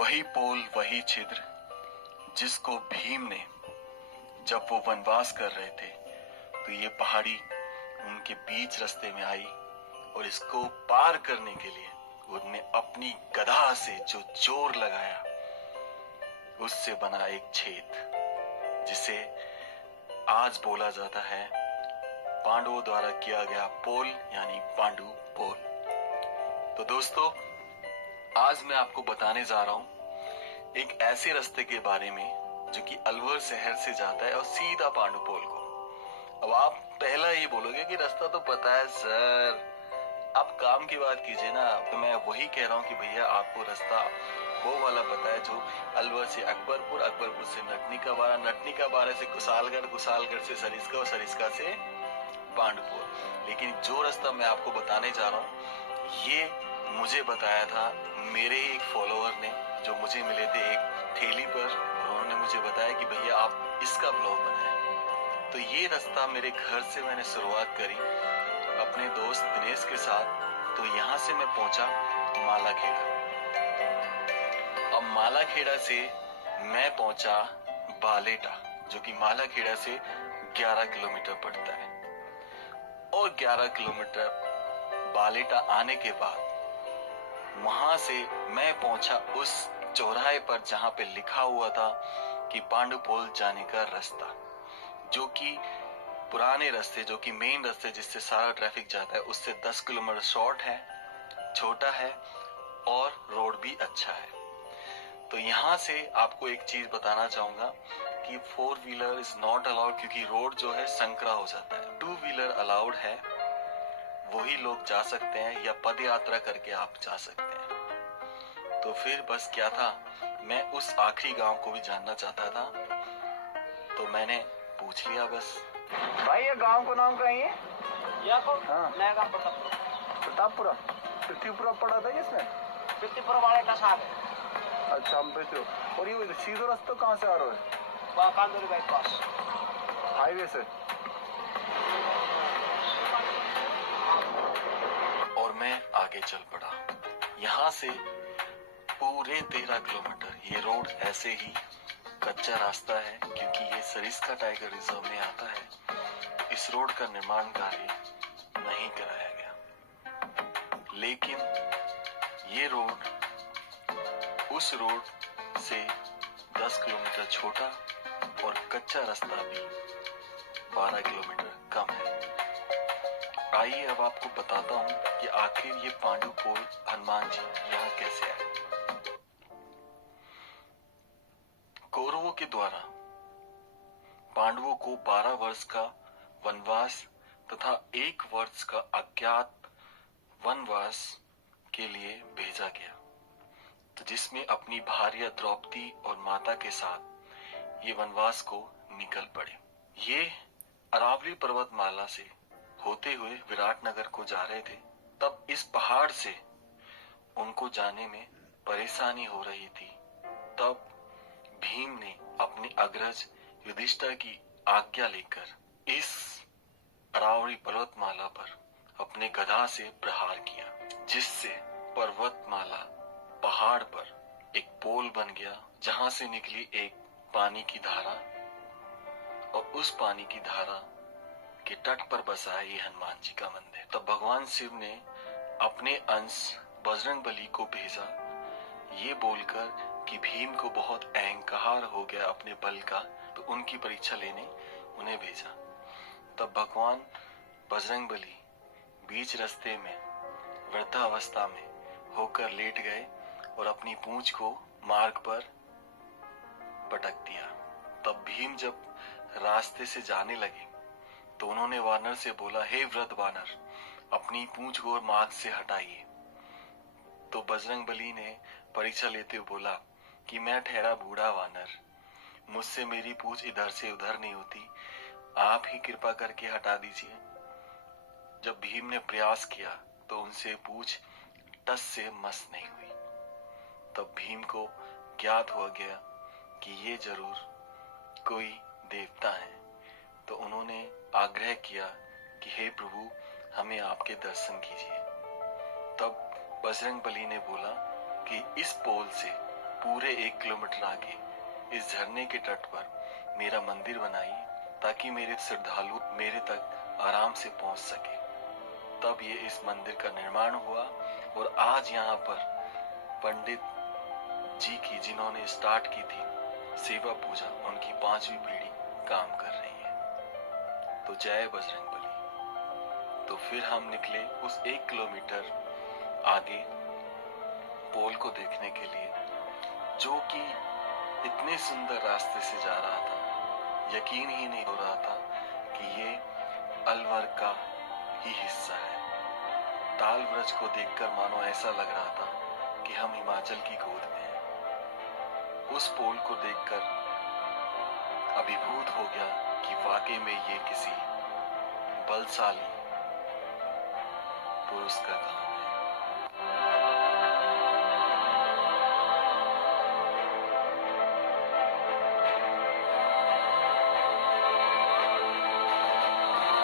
वही पोल, वही छिद्र जिसको भीम ने, जब वो वनवास कर रहे थे, तो ये पहाड़ी उनके बीच रास्ते में आई और इसको पार करने के लिए उन्होंने अपनी गदा से जो जोर लगाया, उससे बना एक छेद, जिसे आज बोला जाता है पांडवों द्वारा किया गया पोल, यानी पांडु पोल। तो दोस्तों, आज मैं आपको बताने जा रहा हूं एक ऐसे रास्ते के बारे में जो कि अलवर शहर से जाता है और सीधा पांडु पोल को। अब आप पहला ये बोलोगे कि रास्ता तो पता है सर, आप काम की बात कीजिए ना। तो मैं वही कह रहा हूँ कि भैया आपको रास्ता वो वाला पता है जो अलवर से अकबरपुर, अकबरपुर से नटनी का बारा, नटनी का बारा से कुसालगढ़, कुसालगढ़ से सरिस्का और सरिस्का से पांडुपुर। लेकिन जो रास्ता मैं आपको बताने जा रहा हूँ, ये मुझे बताया था मेरे एक फॉलोअर ने, जो मुझे मिले थे एक ठेली पर, और उन्होंने मुझे बताया कि भैया आप इसका ब्लॉग बनाएं। तो ये रास्ता मेरे घर से मैंने शुरुआत करी अपने दोस्त दिनेश के साथ। तो यहाँ से मैं पहुंचा मालाखेड़ा। अब मालाखेड़ा से मैं पहुंचा बालेटा, जो कि मालाखेड़ा से 11 किलोमीटर पड़ता है। और 11 किलोमीटर बालेटा आने के बाद वहां से मैं पहुंचा उस चौराहे पर जहां पे लिखा हुआ था कि पांडुपोल जाने का रास्ता, जो कि पुराने रास्ते, जो कि मेन रास्ते जिससे सारा ट्रैफिक जाता है, उससे 10 किलोमीटर शॉर्ट है, छोटा है और रोड भी अच्छा है। तो यहाँ से आपको एक चीज बताना चाहूंगा कि 4 व्हीलर इज नॉट अलाउड, क्योंकि रोड जो है संकरा हो जाता है। 2 व्हीलर अलाउड है, वही लोग जा सकते हैं, या पद यात्रा करके आप जा सकते हैं। तो फिर बस क्या था, मैं उस आखिरी गांव को भी जानना चाहता था, तो मैंने पूछ लिया बस। भाई ये गांव का नाम क्या है? हाँ। नया गांव प्रतापपुरा। प्रतापपुरा, पृथ्वीपुरा पड़ा था इसमें? पृथ्वीपुरा वाले का साग है। अच्छा, हम पृथ्वी। और ये सीधो रास्ता कहाँ से आ रहा है? वहाँ कांदोली बाईपास हाईवे से। और मैं आगे चल पड़ा। यहाँ से पूरे 13 किलोमीटर ये रोड ऐसे ही कच्चा रास्ता है, क्योंकि ये सरिस्का टाइगर रिजर्व में आता है। इस रोड का निर्माण कार्य नहीं कराया गया, लेकिन ये रोड उस रोड से 10 किलोमीटर छोटा और कच्चा रास्ता भी 12 किलोमीटर कम है। आइए अब आपको बताता हूँ कि आखिर ये पांडुपोल हनुमान जी यहाँ कैसे आए। कौरवों के द्वारा पांडवों को 12 वर्ष का वनवास तथा 1 वर्ष का अज्ञात वनवास के लिए भेजा गया, तो जिसमें अपनी भार्या द्रौपदी और माता के साथ ये वनवास को निकल पड़े। ये अरावली पर्वतमाला से होते हुए विराटनगर को जा रहे थे। तब इस पहाड़ से उनको जाने में परेशानी हो रही थी। तब भीम ने अपने अग्रज युधिष्ठिर की आज्ञा लेकर इस अरावली पर्वतमाला पर अपने गदा से प्रहार किया, जिससे पर्वतमाला पहाड़ पर एक पोल बन गया, जहां से निकली एक पानी की धारा, और उस पानी की धारा के तट पर बसा है ये हनुमान जी का मंदिर। तब भगवान शिव ने अपने अंश बजरंगबली को भेजा, ये बोलकर कि भीम को बहुत अहंकार हो गया अपने बल का, तो उनकी परीक्षा लेने उन्हें भेजा। तब भगवान बजरंगबली बीच रास्ते में वृद्धावस्था में होकर लेट गए और अपनी पूंछ को मार्ग पर पटक दिया। तब भीम जब रास्ते से जाने लगे तो उन्होंने वानर से बोला, हे वृद्ध वानर, अपनी पूंछ को मार्ग से हटाइए। तो बजरंगबली ने परीक्षा लेते हुए बोला कि मैं ठहरा बूढ़ा वानर, मुझसे मेरी पूंछ इधर से उधर नहीं होती, आप ही कृपा करके हटा दीजिए। जब भीम ने प्रयास किया तो उनसे पूंछ टस से मस नहीं हुई। तब भीम को ज्ञात हो गया कि ये जरूर कोई देवता है। तो उन्होंने आग्रह किया कि हे प्रभु, हमें आपके दर्शन कीजिए। तब बजरंगबली ने बोला कि इस पोल से पूरे 1 किलोमीटर आगे इस झरने के तट पर मेरा मंदिर बनाई ताकि मेरे श्रद्धालु मेरे तक आराम से पहुंच सके। तब ये इस मंदिर का निर्माण हुआ और आज यहाँ पर पंडित जी की जिन्होंने स्टार्ट की थी सेवा पूजा, उनकी 5वीं पीढ़ी काम कर रही है। तो जय बजरंगबली। तो फिर हम निकले उस 1 किलोमीटर आगे पोल को देखने के लिए, जो कि इतने सुंदर रास्ते से जा रहा था, यकीन ही नहीं हो रहा था कि ये अलवर का ही हिस्सा है। ताल वृक्ष को देखकर मानो ऐसा लग रहा था कि हम हिमाचल की गोद में हैं। उस पोल को देखकर अभिभूत हो गया कि वाकई में ये किसी बलशाली पुरुष का काम